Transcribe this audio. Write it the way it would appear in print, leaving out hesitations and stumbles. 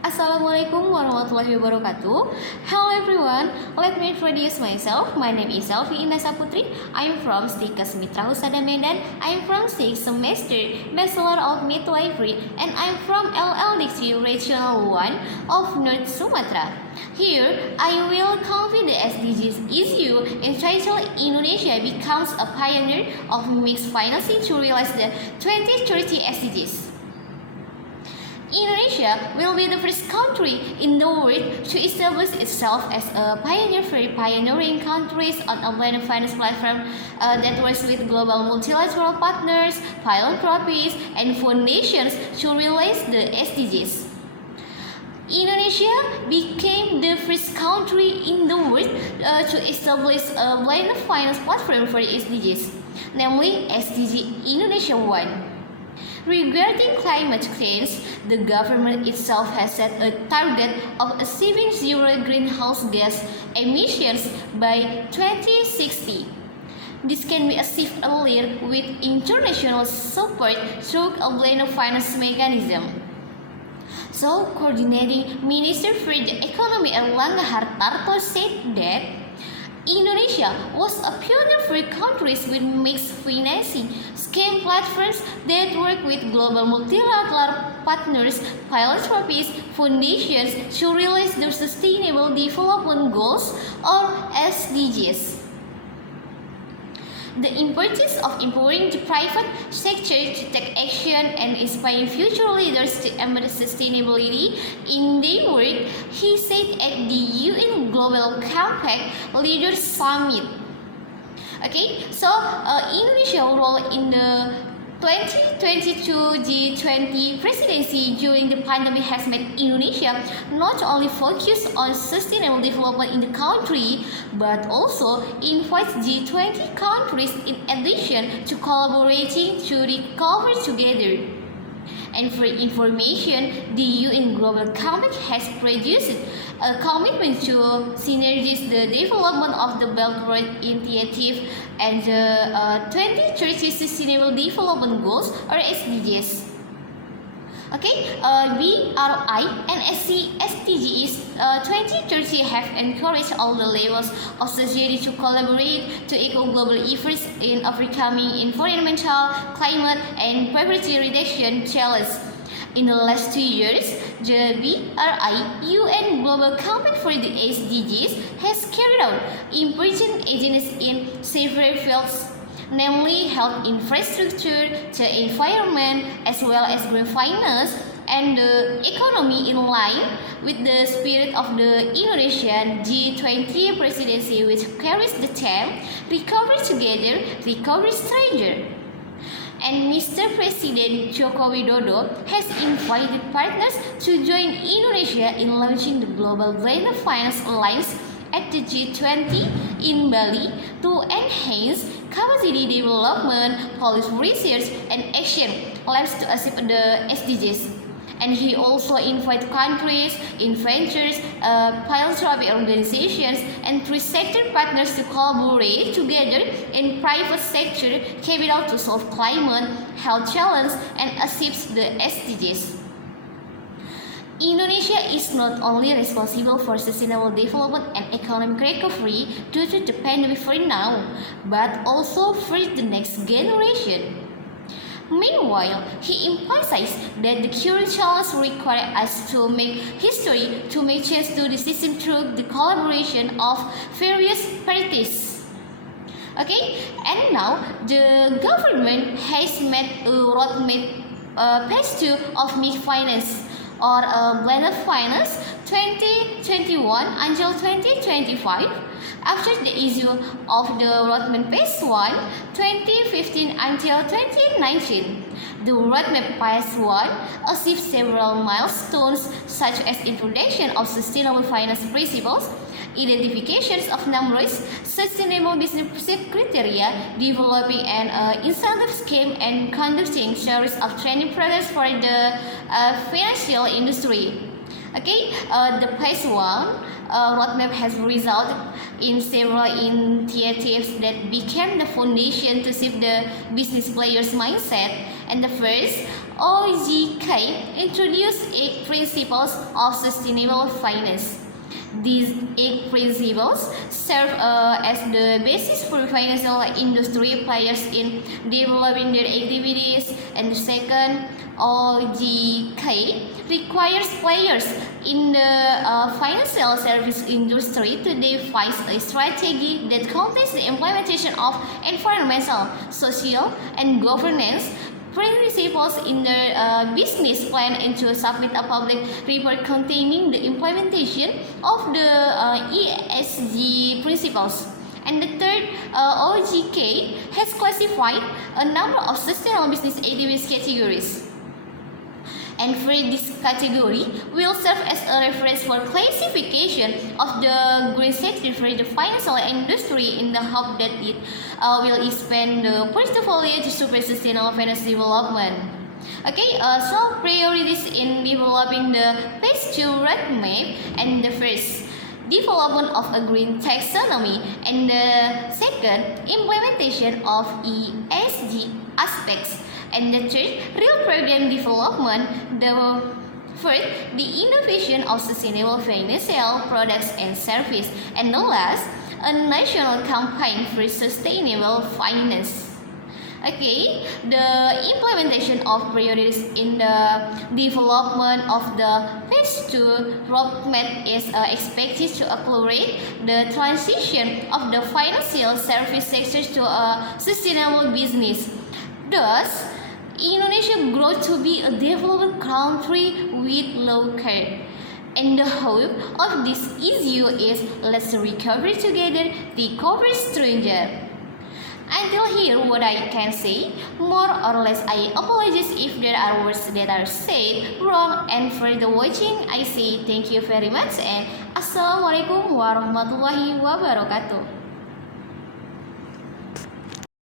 Assalamualaikum warahmatullahi wabarakatuh. Hello everyone, let me introduce myself. My name is Selfi Indah Saputri. I am from Tingkat Mitra Husada Medan. I am from 6th semester, Bachelor of Midwifery, and I am from LLDC Regional 1 of North Sumatra. Here, I will convey the SDGs issue entitled Indonesia becomes a pioneer of mixed financing to realize the 2030 SDGs. Indonesia will be the first country in the world to establish itself as a pioneer for pioneering countries on a blended finance platform that works with global multilateral partners, philanthropies, and foundations to realize the SDGs. Indonesia became the first country in the world to establish a blended finance platform for SDGs, namely SDG Indonesia 1. Regarding climate change, the government itself has set a target of achieving zero greenhouse gas emissions by 2060. This can be achieved earlier with international support through a blended finance mechanism. So, Coordinating Minister for the Economy Erlangga Hartarto said that Indonesia was a pioneer for countries with mixed financing scheme platforms that work with global multilateral partners, philanthropies, foundations to realize their Sustainable Development Goals or SDGs. The importance of empowering the private sector to take action and inspiring future leaders to embed sustainability in their work, he said at the UN Global Compact Leaders Summit. Okay, so Indonesia's role in the 2022 G20 presidency during the pandemic has made Indonesia not only focus on sustainable development in the country, but also invites G20 countries in addition to collaborating to recover together. And for information, the UN Global Compact has produced a commitment to synergize the development of the Belt and Road Initiative and the 2030 Sustainable Development Goals or SDGs. Okay, BRI and SDGs 2030 have encouraged all the levels of society to collaborate to equal global efforts in overcoming environmental, climate, and poverty reduction challenges. In the last 2 years, the BRI UN Global Compact for the SDGs has carried out important agenda in several fields, namely health infrastructure, the environment, as well as green finance and the economy, in line with the spirit of the Indonesian G20 presidency, which carries the theme Recover Together, Recover Stronger. And Mr. President Joko Widodo has invited partners to join Indonesia in launching the Global Blended Finance Alliance at the G20 in Bali to enhance capacity development, policy research, and action labs to achieve the SDGs. And he also invited countries, inventors, philanthropy organizations, and sector partners to collaborate together in private sector capital to solve climate, health challenges, and achieve the SDGs. Indonesia is not only responsible for sustainable development and economic recovery due to the pandemic for now, but also for the next generation. Meanwhile, he emphasized that the current challenge requires us to make history, to make change to the system through the collaboration of various parties. Okay, and now the government has made a roadmap phase 2 of mixed finance or blended finance 2021 until 2025. After the issue of the roadmap phase 1 2015 until 2019, the roadmap phase 1 achieved several milestones such as introduction of sustainable finance principles, identifications of numerous sustainable business criteria, developing an incentive scheme, and conducting series of training programs for the financial industry. Okay, the phase 1 roadmap has resulted in several initiatives that became the foundation to shift the business players' mindset And the first, OGK introduced 8 principles of sustainable finance. These 8 principles serve as the basis for financial industry players in developing their activities. And the second, OGK requires players in the financial service industry to devise a strategy that contains the implementation of environmental, social, and governance principles in their business plan and to submit a public report containing the implementation of the ESG principles. And the third, OGK has classified a number of sustainable business activities categories. And for this category will serve as a reference for classification of the green sector for the financial industry in the hope that it will expand the portfolio to support sustainable finance development. Okay, so priorities in developing the phase 2 roadmap. And the first, development of a green taxonomy, and the second, implementation of ESG aspects. And the third, real program development. The fourth, the innovation of sustainable financial products and services. And the last, a national campaign for sustainable finance. Okay, the implementation of priorities in the development of the phase 2 roadmap is expected to accelerate the transition of the financial service sector to a sustainable business. Thus, Indonesia grows to be a developed country with low care. And the hope of this issue is let's recover together, recover stronger. Until here what I can say, more or less I apologize if there are words that are said wrong, and for the watching I say thank you very much and Assalamualaikum warahmatullahi wabarakatuh.